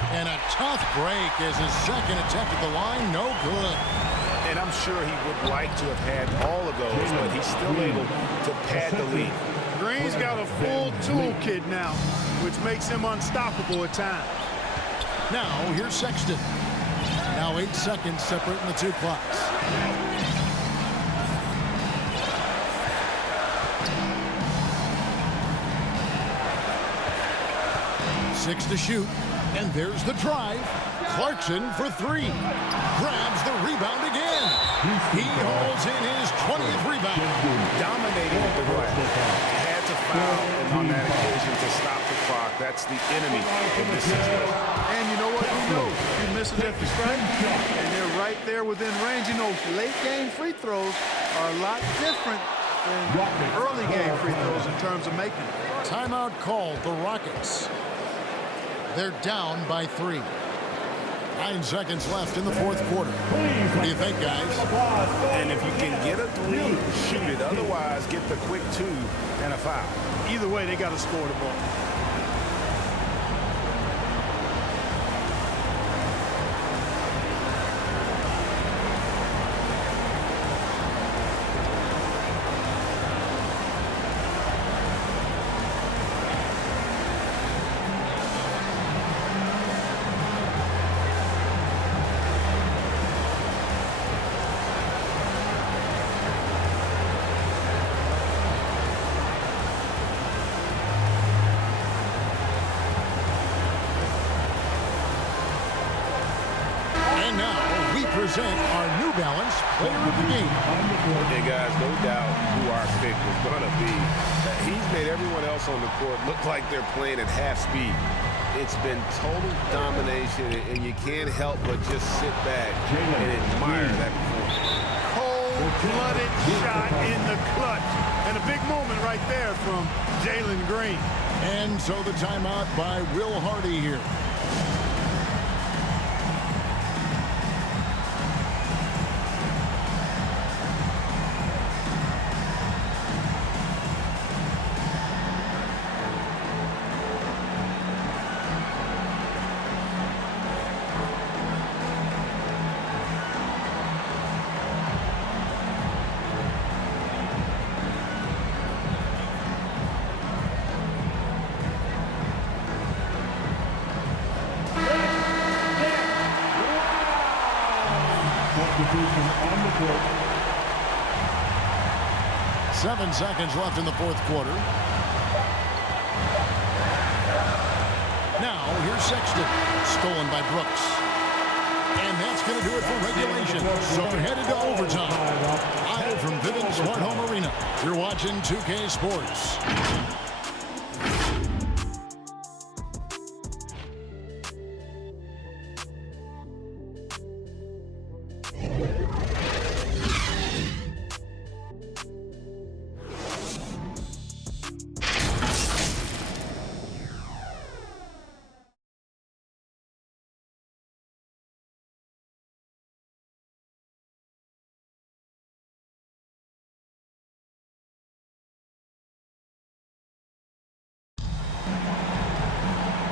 And a tough break as his second attempt at the line, no good. And I'm sure he would like to have had all of those, but he's still able to pad the lead. Green's got a full toolkit now, which makes him unstoppable at times. Now, here's Sexton. Now 8 seconds separating the two clocks. Six to shoot, and there's the drive. Clarkson for three. Grabs the rebound again. He hauls in his 20th rebound. Dominating at the rack. Had to foul on that occasion to stop the clock. That's the enemy in this situation. And you know what? He knows he misses at the stripe, and they're right there within range. You know, late-game free throws are a lot different than early-game free throws in terms of making them. Timeout called the Rockets. They're down by 3. 9 seconds left in the fourth quarter. What do you think, guys? And if you can get a three, shoot it. Otherwise, get the quick 2 and a foul. Either way, they got to score the ball. Present our New Balance Player of the Game. Hey guys, no doubt who our pick was going to be. He's made everyone else on the court look like they're playing at half speed. It's been total domination, and you can't help but just sit back and admire that performance. Cold-blooded shot in the clutch. And a big moment right there from Jalen Green. And so the timeout by Will Hardy here. On the court. 7 seconds left in the fourth quarter. Now, here's Sexton. Stolen by Brooks. And that's going to do it for regulation. So we're headed to overtime. Live from Vivint Smart Home Arena. You're watching 2K Sports.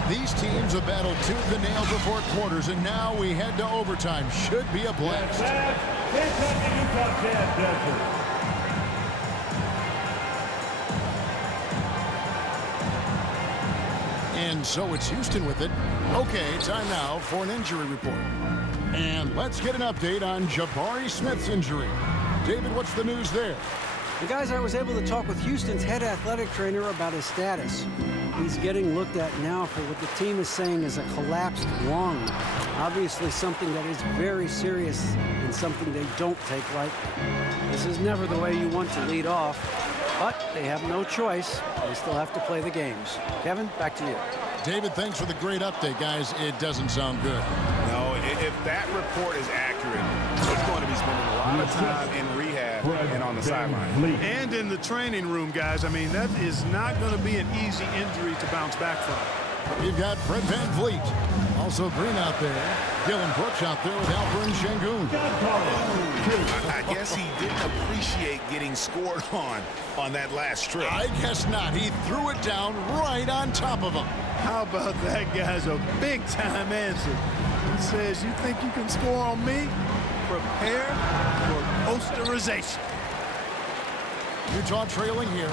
These teams have battled tooth and nail for 4 quarters, and now we head to overtime. Should be a blast. And so it's Houston with it. Okay, time now for an injury report. And let's get an update on Jabari Smith's injury. David, what's the news there? The guys, I was able to talk with Houston's head athletic trainer about his status. He's getting looked at now for what the team is saying is a collapsed lung. Obviously something that is very serious and something they don't take lightly. This is never the way you want to lead off, but they have no choice. They still have to play the games. Kevin, back to you. David, thanks for the great update, guys. It doesn't sound good. No, if that report is accurate, he's going to be spending a lot of time in rehab and on the sideline. And in the training room, guys. I mean, that is not going to be an easy injury to bounce back from. You've got Fred VanVleet. Also Green out there. Dylan Brooks out there with Alperen Sengun. I guess he didn't appreciate getting scored on that last strip. I guess not. He threw it down right on top of him. How about that guy's a big-time answer? He says, you think you can score on me? Prepare for posterization. Utah trailing here.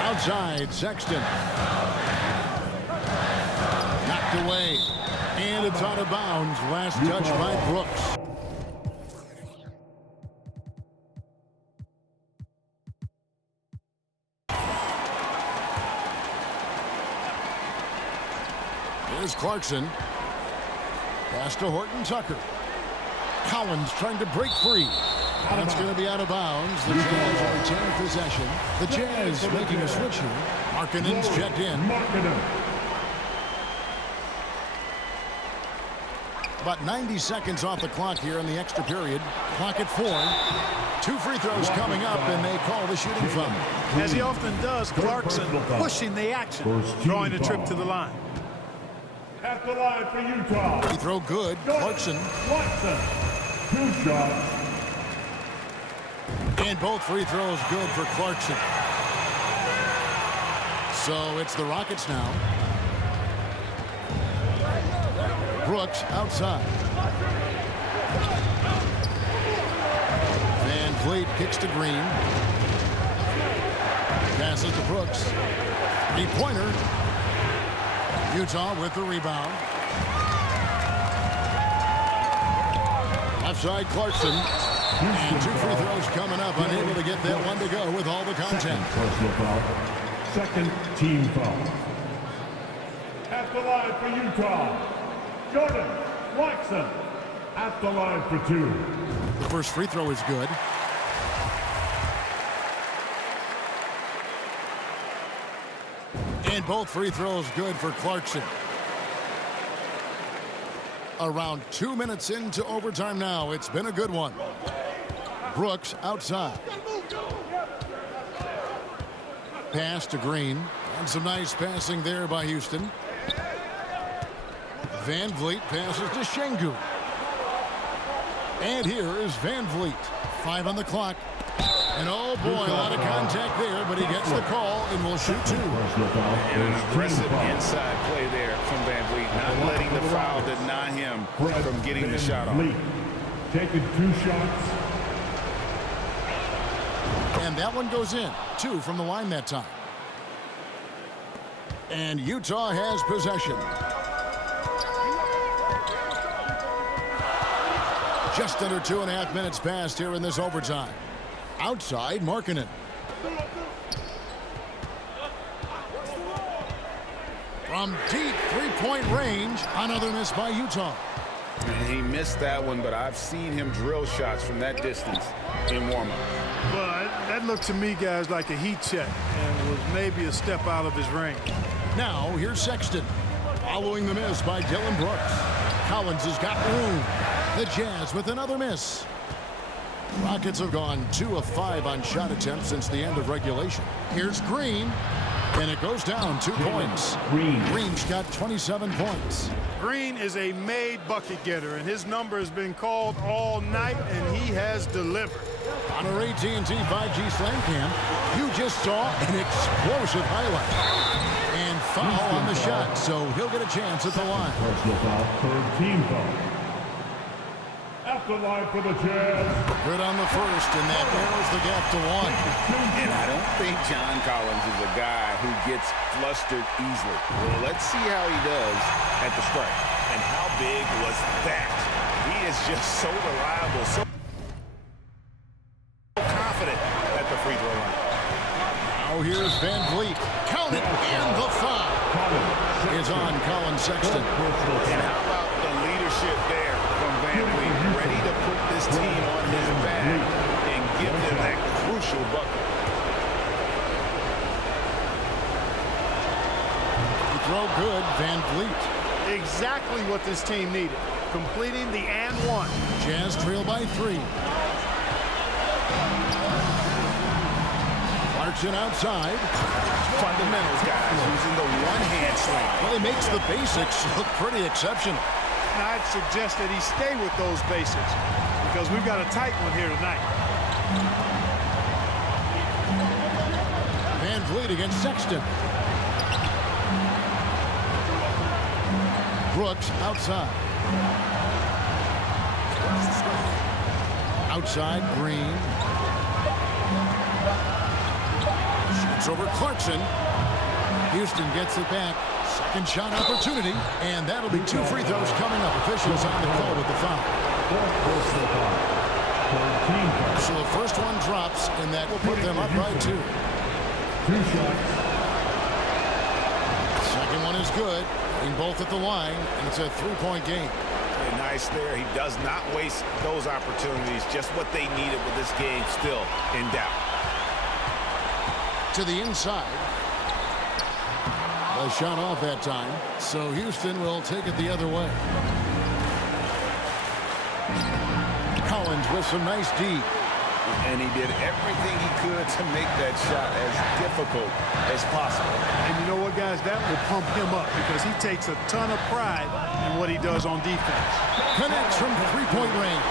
Outside, Sexton. Knocked away. And it's out of bounds. Last touch by Brooks. Here's Clarkson. Pass to Horton Tucker. Collins trying to break free. That's going to be out of bounds. The Jazz retain possession. The Jazz making a switch here. Markkanen's checked in. About 90 seconds off the clock here in the extra period. Clock at 4. 2 free throws coming up, and they call the shooting foul. As he often does, Clarkson pushing the action, drawing the trip to the line. At the line for Utah. Free throw good. Clarkson. Watson. 2 shots. And both free throws good for Clarkson. So it's the Rockets now. Brooks outside. VanVleet kicks to Green. Passes to Brooks. 3-pointer. Utah with the rebound. Offside Clarkson. And 2 free throws coming up. Unable to get that one to go with all the contact. Second team foul. At the line for Utah, Jordan Clarkson. At the line for 2. The first free throw is good. And both free throws good for Clarkson. Around 2 minutes into overtime now. It's been a good one. Brooks outside. Pass to Green. And some nice passing there by Houston. VanVleet passes to Sengun. And here is VanVleet. 5 on the clock. And oh boy, a lot of contact there, but he gets the call and will shoot 2. And an aggressive inside play there from VanVleet, not letting the foul deny him from getting the shot off. Taking 2 shots. And that one goes in. 2 from the line that time. And Utah has possession. Just under 2.5 minutes passed here in this overtime. Outside, Markkanen. From deep 3-point range, another miss by Utah. He missed that one, but I've seen him drill shots from that distance in warm-up. But that looked to me, guys, like a heat check and was maybe a step out of his range. Now, here's Sexton. Following the miss by Dylan Brooks. Collins has got room. The Jazz with another miss. Rockets have gone 2 of 5 on shot attempts since the end of regulation. Here's Green. And it goes down 2 points. Green's got 27 points. Green is a made bucket getter, and his number has been called all night, and he has delivered. On our AT&T 5G Slam Cam, you just saw an explosive highlight. And foul on the shot, so he'll get a chance at the line. Personal foul, 3rd team foul. At the line for the Jazz. Good on the first, and that narrows the gap to 1. And I don't think John Collins is a guy who gets flustered easily. Well, let's see how he does at the strike. And how big was that? He is just so reliable, so confident at the free throw line. Now here's VanVleet. Count it, and the foul is on Colin Sexton. And how about the leadership there from VanVleet? Ready to put this team on his back and give them that crucial bucket. Throw good, VanVleet. Exactly what this team needed. Completing the and 1. Jazz trail by 3. Clarkson outside. Fundamentals, guys, using the one-hand slam. Well, he makes the basics look pretty exceptional. And I'd suggest that he stay with those basics because we've got a tight one here tonight. Van Vliet against Sexton. Brooks outside. Outside, Green. Shoots over Clarkson. Houston gets it back. Second shot opportunity, and that'll be 2 free throws coming up. Officials on the call with the foul. So the first one drops, and that will put them up by 2. 2 shots. Second one is good. In both at the line, and it's a 3-point game. Very nice there. He does not waste those opportunities. Just what they needed with this game still in doubt. To the inside. A shot off that time, so Houston will take it the other way. Collins with some nice D. And he did everything he could to make that shot as difficult as possible. And you know what, guys? That will pump him up because he takes a ton of pride in what he does on defense. Connects from 3-point range.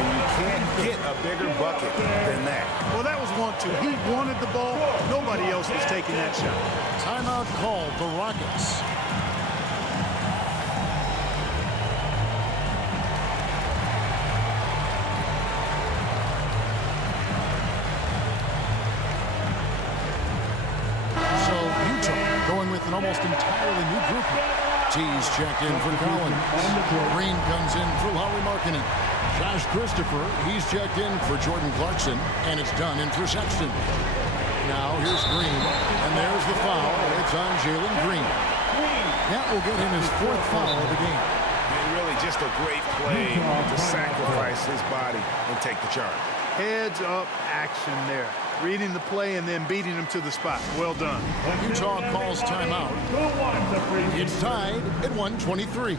And you can't get a bigger bucket than that. Well, that was 1-2. He wanted the ball. Nobody else was taking that shot. Timeout called the Rockets. So Utah going with an almost entirely new group. T's checked in for Collins. Green comes in for Lauri Markkanen. Josh Christopher, he's checked in for Jordan Clarkson, and it's done in for Sexton. Now here's Green, and there's the foul. It's on Jalen Green. That will get him his 4th foul of the game. And really just a great play to sacrifice his body and take the charge. Heads up action there. Reading the play and then beating him to the spot. Well done. Utah calls timeout. It's tied at 1:23.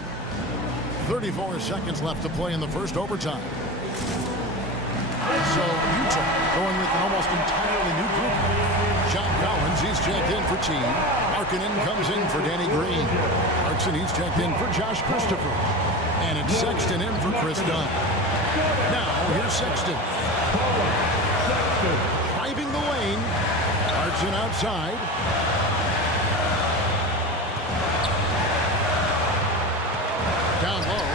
34 seconds left to play in the first overtime. So Utah going with an almost entirely new group. John Collins, he's checked in for Team. Markkanen comes in for Danny Green. Clarkson, he's checked in for Josh Christopher. And it's Sexton in for Chris Dunn. Now here's Sexton. Driving the lane. Clarkson outside. Down low.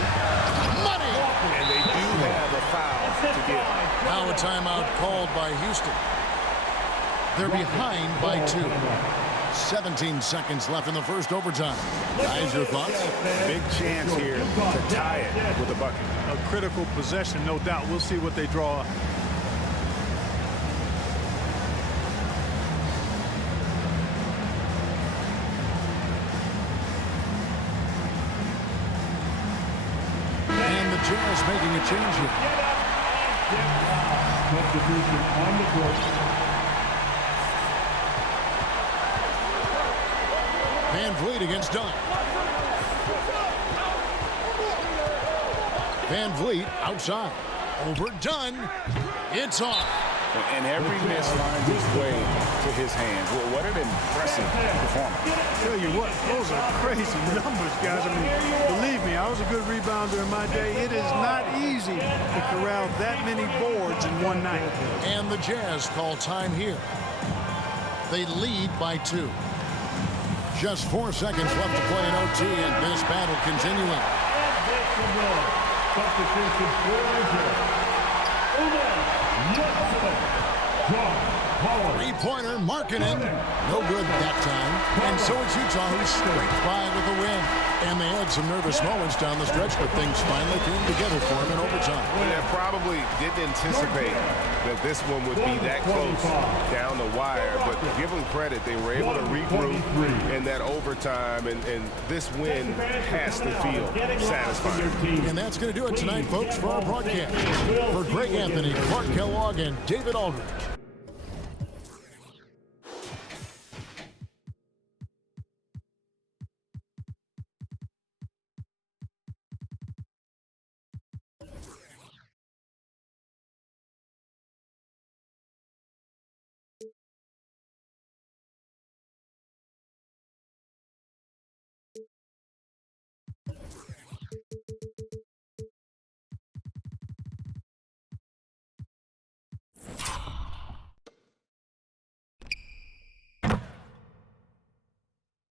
Money! And they do have a foul to give. Now a timeout called by Houston. They're behind by 2. 17 seconds left in the first overtime. Guys, your thoughts? Big chance here to tie it with a bucket. A critical possession, no doubt. We'll see what they draw up. And the Jazz making a change here. Substitution on the court. Van Vliet against Dunn. Van Vliet outside. Over Dunn. It's off. And every miss finds its way to his hands. Well, what an impressive performance. Tell you what, those are crazy numbers, guys. I mean, believe me, I was a good rebounder in my day. It is not easy to corral that many boards in one night. And the Jazz call time here. They lead by 2. Just 4 seconds left to play in OT, and this battle continuing. Substitution Three-pointer, Markkanen. No good that time. And so it's Utah who scraped by with a win. And they had some nervous moments down the stretch, but things finally came together for them in overtime. Well, they probably didn't anticipate that this one would be that close down the wire, but give them credit. They were able to regroup in that overtime, and this win has to feel satisfying. And that's going to do it tonight, folks, for our broadcast. For Greg Anthony, Clark Kellogg, and David Aldridge,